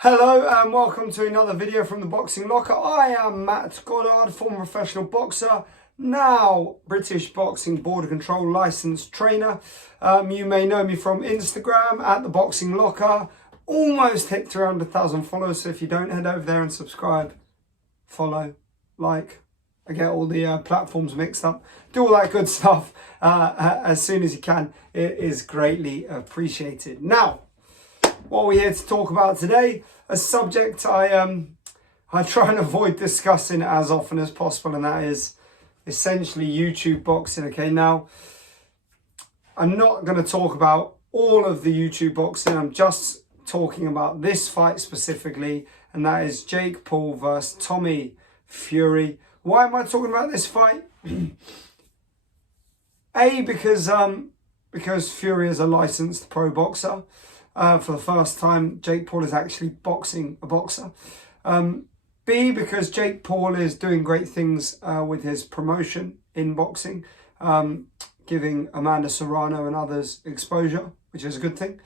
Hello and welcome to another video from the Boxing Locker. I am Matt Goddard, former professional boxer, now British Boxing Border Control licensed trainer. You may know me from Instagram at the Boxing Locker. Almost hit 300,000 followers, so if you don't, head over there and subscribe, follow, like. I get all the platforms mixed up. Do all that good stuff as soon as you can. It is greatly appreciated. Now, what we're here to talk about today, a subject I try and avoid discussing as often as possible, and that is essentially YouTube boxing. Okay, now I'm not going to talk about all of the YouTube boxing. I'm just talking about this fight specifically, and that is Jake Paul versus Tommy Fury. Why am I talking about this fight? A, because Fury is a licensed pro boxer. For the first time, Jake Paul is actually boxing a boxer. B, because Jake Paul is doing great things with his promotion in boxing, giving Amanda Serrano and others exposure, which is a good thing.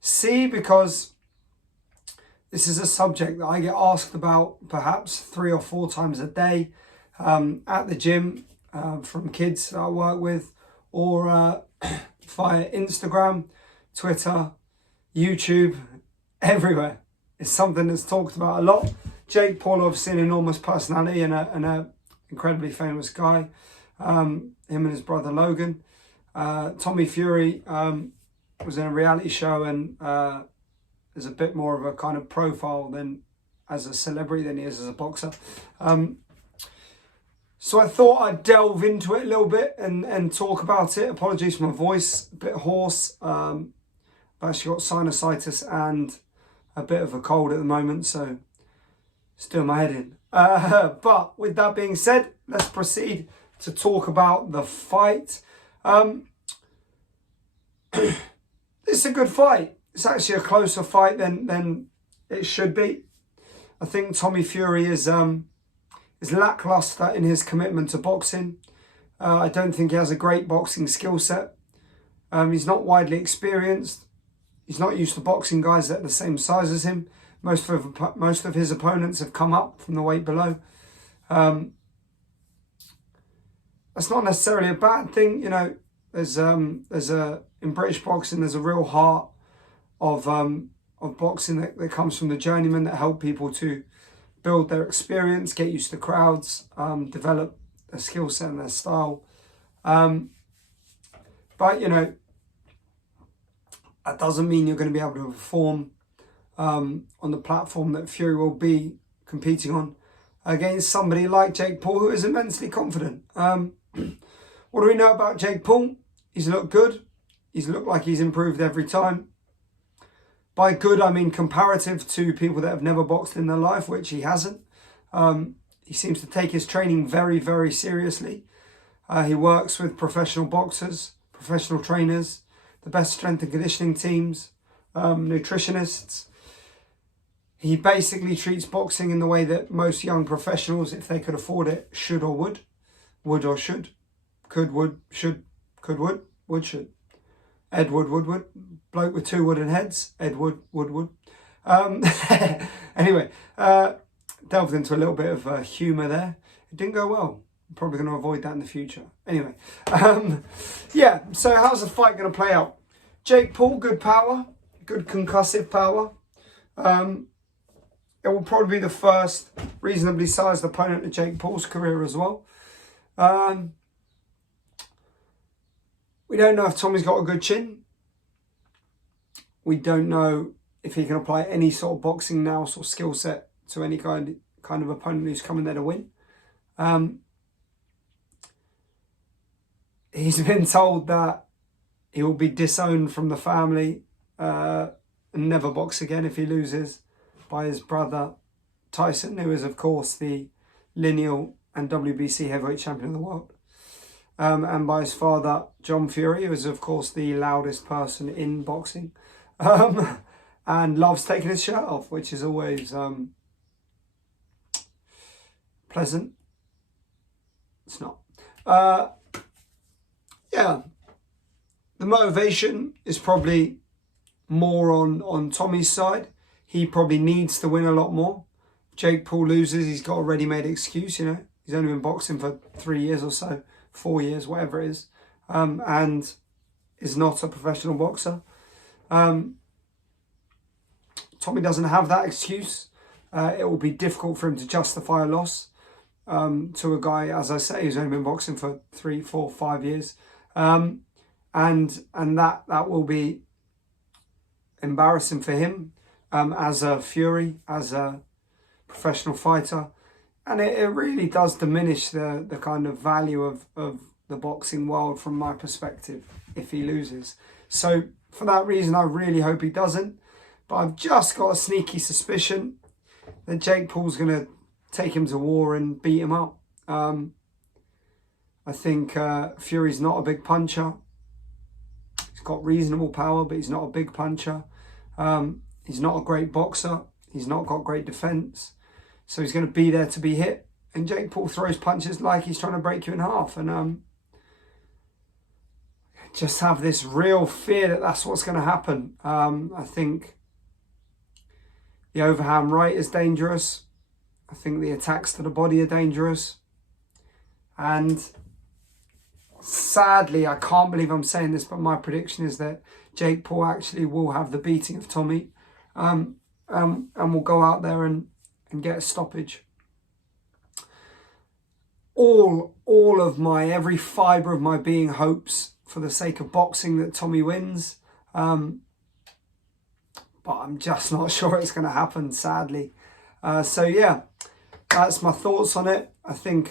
C, because this is a subject that I get asked about perhaps 3 or 4 times a day at the gym from kids that I work with, or via Instagram, Twitter, YouTube, everywhere. It's something that's talked about a lot. Jake Paul, obviously an enormous personality and an incredibly famous guy. Him and his brother Logan. Tommy Fury was in a reality show and is a bit more of a kind of profile than as a celebrity than he is as a boxer. So I thought I'd delve into it a little bit and talk about it. Apologies for my voice, a bit hoarse. I've actually got sinusitis and a bit of a cold at the moment, so still my head in. But with that being said, let's proceed to talk about the fight. This is a good fight. It's actually a closer fight than it should be. I think Tommy Fury is lackluster in his commitment to boxing. I don't think he has a great boxing skill set. He's not widely experienced. He's not used to boxing guys that are the same size as him. Most of his opponents have come up from the weight below. That's not necessarily a bad thing. You know, in British boxing, there's a real heart of boxing that comes from the journeymen that help people to build their experience, get used to crowds, develop their skill set and their style. But, you know, that doesn't mean you're going to be able to perform on the platform that Fury will be competing on against somebody like Jake Paul, who is immensely confident. What do we know about Jake Paul? He's looked good. He's looked like he's improved every time. By good, I mean comparative to people that have never boxed in their life, which he hasn't. He seems to take his training very, very seriously. He works with professional boxers, professional trainers, the best strength and conditioning teams, nutritionists. He basically treats boxing in the way that most young professionals, if they could afford it, should or would or should, could, would, should, could, would, should. Ed Wood, bloke with 2 wooden heads. Ed Wood. Anyway, delved into a little bit of humour there. It didn't go well. I'm probably going to avoid that in the future. Anyway, yeah, so how's the fight going to play out? Jake Paul, good power, good concussive power. It will probably be the first reasonably sized opponent of Jake Paul's career as well. We don't know if Tommy's got a good chin. We don't know if he can apply any sort of boxing nous or skill set to any kind of opponent who's coming there to win. He's been told that he will be disowned from the family and never box again if he loses, by his brother Tyson, who is of course the lineal and WBC heavyweight champion of the world. And by his father, John Fury, who is, of course, the loudest person in boxing, and loves taking his shirt off, which is always pleasant. It's not. Yeah, the motivation is probably more on Tommy's side. he probably needs to win a lot more. If Jake Paul loses, he's got a ready-made excuse, you know. He's only been boxing for 3 years or so, 4 years, whatever it is, and is not a professional boxer. Tommy doesn't have that excuse. It will be difficult for him to justify a loss to a guy, as I say, who's only been boxing for 3, 4, 5 years. And that will be embarrassing for him as a Fury, as a professional fighter. And it really does diminish the kind of value of the boxing world from my perspective if he loses. So for that reason, I really hope he doesn't. But I've just got a sneaky suspicion that Jake Paul's going to take him to war and beat him up. I think Fury's not a big puncher. He's got reasonable power, but he's not a big puncher. He's not a great boxer. He's not got great defense. So he's going to be there to be hit. And Jake Paul throws punches like he's trying to break you in half. And just have this real fear that that's what's going to happen. I think the overhand right is dangerous. I think the attacks to the body are dangerous. And sadly, I can't believe I'm saying this, but my prediction is that Jake Paul actually will have the beating of Tommy, and will go out there and get a stoppage. All of my, every fibre of my being hopes for the sake of boxing that Tommy wins, but I'm just not sure it's going to happen, sadly. So yeah, that's my thoughts on it. I think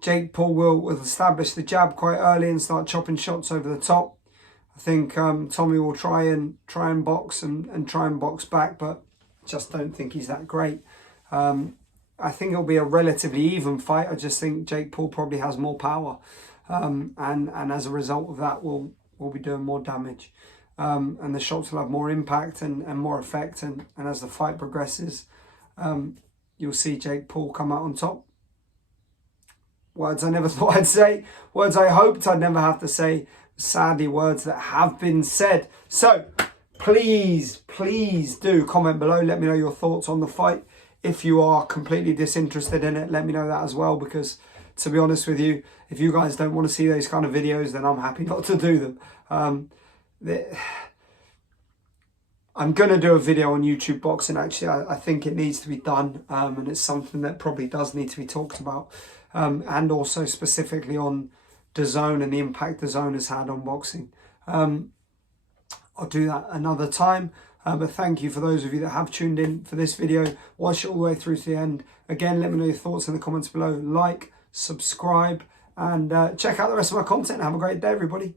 Jake Paul will establish the jab quite early and start chopping shots over the top. I think Tommy will try and box and try and box back, but just don't think he's that great. I think it'll be a relatively even fight. I just think Jake Paul probably has more power, and as a result of that, will be doing more damage, and the shots will have more impact and more effect. And as the fight progresses, you'll see Jake Paul come out on top. Words I never thought I'd say. Words I hoped I'd never have to say. Sadly, words that have been said. So, please do comment below. Let me know your thoughts on the fight. If you are completely disinterested in it, let me know that as well. Because, to be honest with you, if you guys don't want to see those kind of videos, then I'm happy not to do them. I'm going to do a video on YouTube boxing, actually. I think it needs to be done. And it's something that probably does need to be talked about. And also specifically on DAZN and the impact DAZN has had on boxing. I'll do that another time. But thank you for those of you that have tuned in for this video. Watch it all the way through to the end. Again, let me know your thoughts in the comments below. Like, subscribe, and check out the rest of my content. Have a great day, everybody.